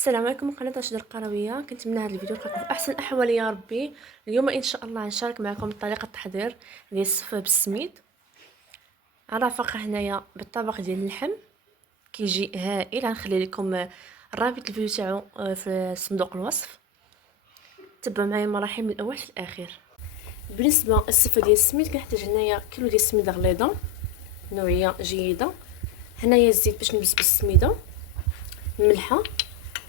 السلام عليكم قناة رشيدة القروية. كنتمنى هذا الفيديو يلقاكم في احسن الاحوال يا ربي. اليوم ان شاء الله نشارك معكم طريقه التحضير ديال السفه بالسميد. رافقه هنايا بالطبق ديال اللحم كيجي هائل. غنخلي لكم رابط الفيديو تاعو في صندوق الوصف. تبعوا معايا المراحل من الاول للاخير. بالنسبه للسفه ديال السميد كنحتاج هنايا كيلو ديال السميده غليظه نوعيه جيده. هنايا الزيت باش نبسبس السميده، الملحه.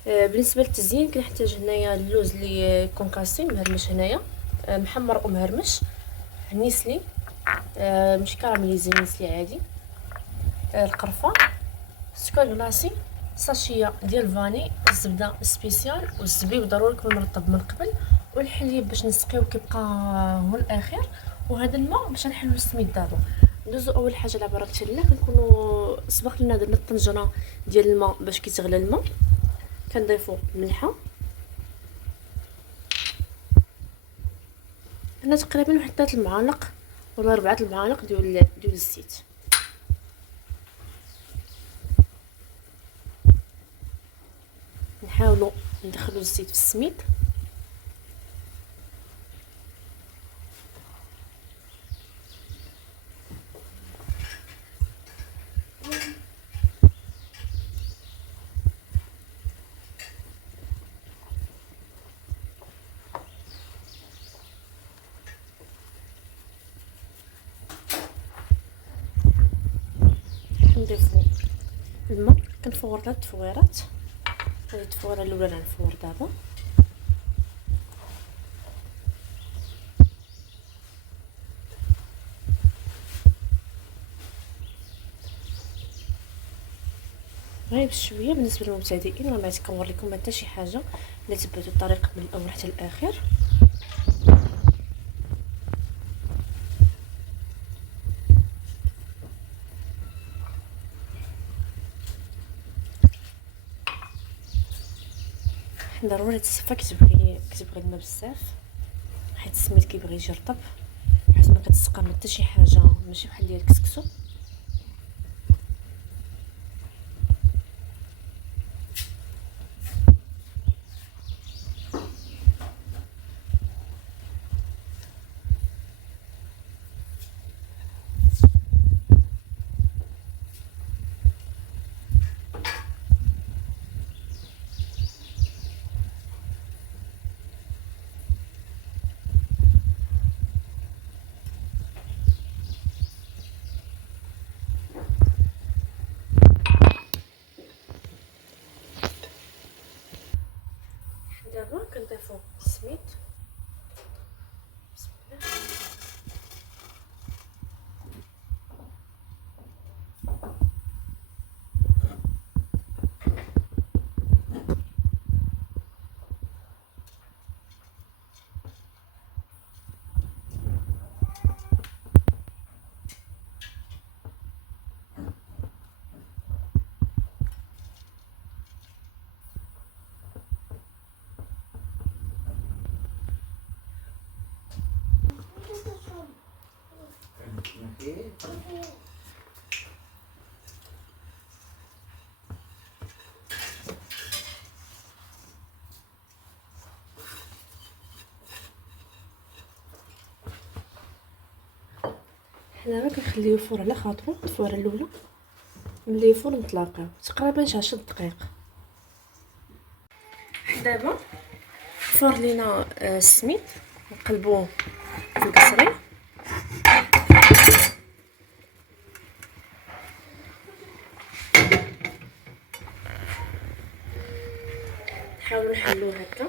بالنسبه للتزيين كنحتاج هنايا اللوز اللي كونكاسي مهرمش، هنايا محمر ومهرمش، نيسلي ماشي كراميليزي، نيسلي عادي، القرفه، السكر كلاصي، ساشيه ديال فاني، الزبده سبيسيال، والزبيب ضروري يكون مرطب من قبل، والحليب باش نسقيو كيبقى هو الاخير، وهذا الماء باش نحلو السميد دابا. ندوزو اول حاجه على بركه الله. كنكونوا سبق لنا درنا الطنجره ديال الماء باش كيتغلى الماء. كنضيفو الملحه، هنا تقريبا واحد 3 المعالق ولا 4 المعالق ديال الزيت. نحاولوا ندخلوا الزيت في السميد. نضيفوا الماء، كنفور 3 تفويرات. هذه التفويره الاولى اللي غنفور دابا. غير بشويه. بالنسبه للمبتدئين ما كنور لكم حتى شي حاجه الا تبعتوا الطريقه من الاول حتى الاخر. ضروري السفه كتبغي الماء بزاف، حيت السميد كيبغي يجي رطب، حيت ما كتسقى حتى شي حاجه ماشي بحال ديال الكسكسو. دابا كنضيفو السميد. بسم الله. حنا دابا كنخليو الفور على خاطرو. الفوره الاولى ملي يفور نطلاقيو تقريبا شي 10 دقائق. دابا فور لينا السميد، نقلبوه في الكسري. نحاولوا نحلوه هكا.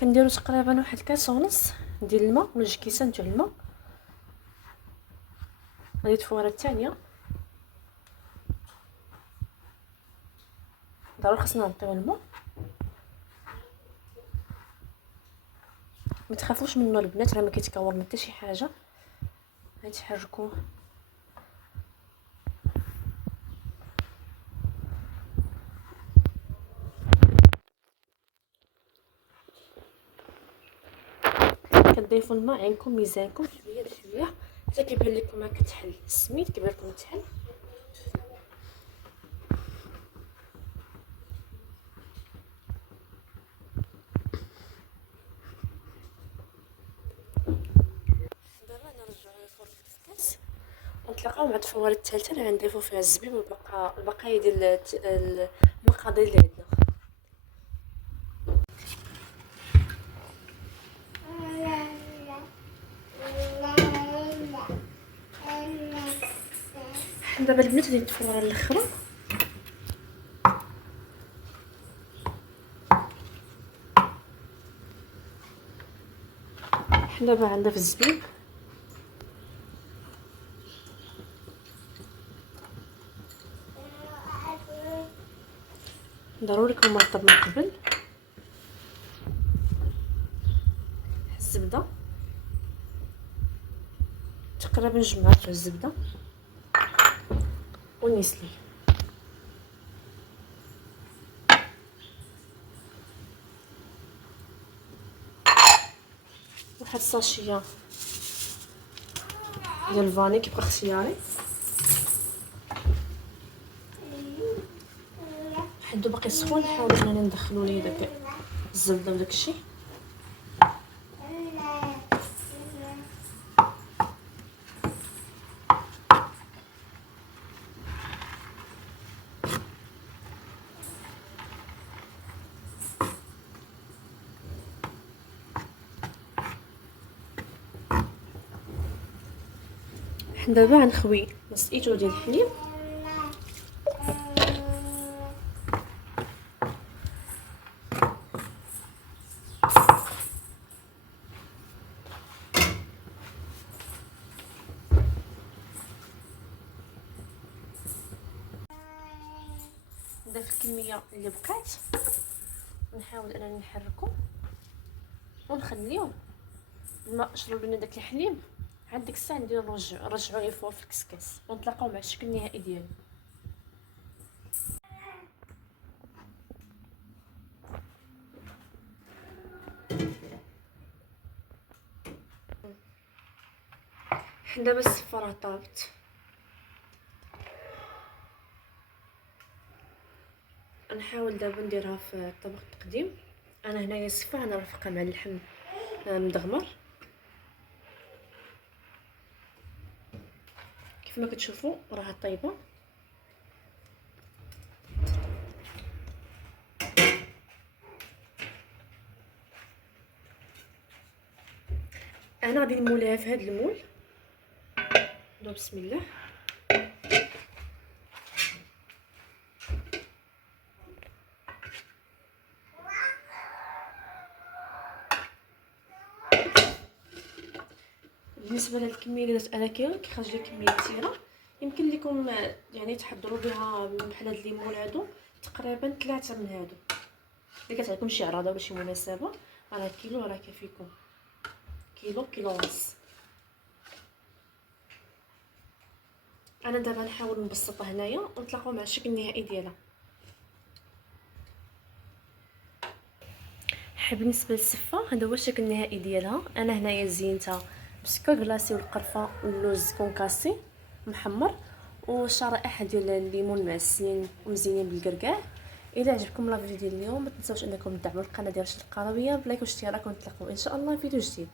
كنديروا تقريبا واحد كاس ونص ديال الماء ولا 2 كيسان ديال الماء. هذه التفوره الثانيه. ضروري خصنا نعطيو الماء. ما تخافوش منه البنات، راه ما كيتكور من حتى شي حاجه. غتحركوه كتضيفوا الماء عينكم ميزانكم شويه بشويه حتى كيبان لكم هكا تحل السميد، كيبان لكم تحل. دابا نرجعوا للفرن في الكاس ونتلاقاو مع الفواره الثالثه اللي غنضيفوا فيها الزبيب والبقايا ديال المقادير اللي عندنا. دابا البنات غادي نتفرغوا على الاخره. حنا دابا عندنا في الزبيب ضروري يكون مرطب من قبل. الزبده تقريبا جمعت الزبده ونسلي واحد الساشيه ديال الفاني كيبقى اختياري. حدو باقي سخون نحاولوا اننا ندخلوا ليه داك الزبده وداك الشيء. حنا دابا غنخوي نص ايتو ديال الحليب نضيف الكميه اللي بقات ونحاول انني نحركو ونخليوه الماء شرب لنا داك الحليب. عاد ديك الساعه نديرو نرجعوه ليه فوق في الكسكاس ونتلاقاو مع الشكل النهائي ديالو. حنا دابا الصفه راه طابت. نحاول دابا نديرها في طبق التقديم. انا هنايا الصفه غنرفقها مع اللحم مدغمر كيف ما كتشوفوا راها طيبه. انا غادي نموليها في هذا المول. بسم الله. بالنسبه لهاد الكميه اللي درت انا كيخرج لي كميه كثيره. يمكن لكم يعني تحضروا بها بحال هاد الليمون هادو تقريبا 3 من هادو. الا كانت عندكم شي عراضه ولا شي مناسبه راه كيلو راه كافيكم. كيلو ونص. انا دابا نحاول نبسطها هنايا ونتلاقاو مع الشكل النهائي ديالها. بالنسبه للسفه هذا هو الشكل النهائي ديالها. انا هنايا زينتها بالسكر كلاصي والقرفه واللوز كونكاسي محمر وشرائح ديال الليمون معسلين ومزينين بالكركاع. الى عجبكم لا فيديو ديال اليوم ما تنساوش انكم تدعموا القناه ديال رشد القرويه بلايك واشتراك، ونتلاقاو ان شاء الله في فيديو جديد.